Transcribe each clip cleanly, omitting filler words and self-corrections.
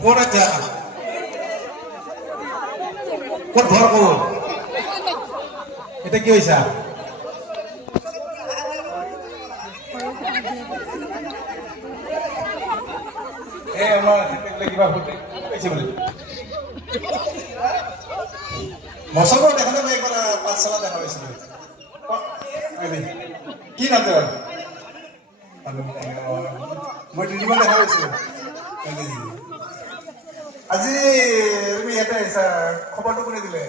কোন আচ্ছা কোন ঘর কোন এটা কি হয়েছে কিবা বলে মশলা দেখা যাবে একবার পাঠশালা দেখা হয়েছিল কি নাম তোর মই দুদিনমান দেখা হয়েছিল আজি তুমি ইয়াতে আহিছা খবৰটো কোনে দিলে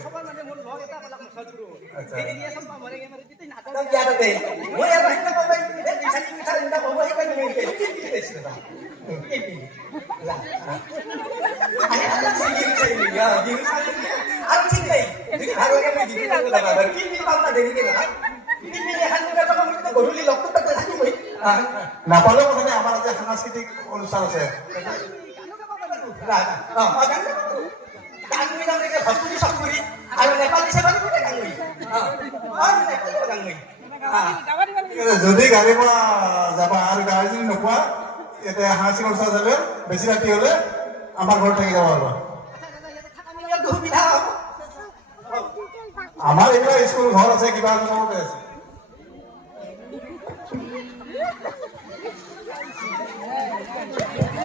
নাপালেও কথা আমাৰ আজি সাংস্কৃতিক অনুষ্ঠান আছে যদি গাড়ীৰ পৰা যাবা আৰু গাড়ী যদি নোপোৱা ইয়াতে সাংস্কৃতিক অনুষ্ঠান যাবে বেছি ৰাতি হলে আমাৰ ঘৰত থাকি যাব পাৰিবা আমাৰ এইবিলাক স্কুল ঘৰ আছে কিবা আছে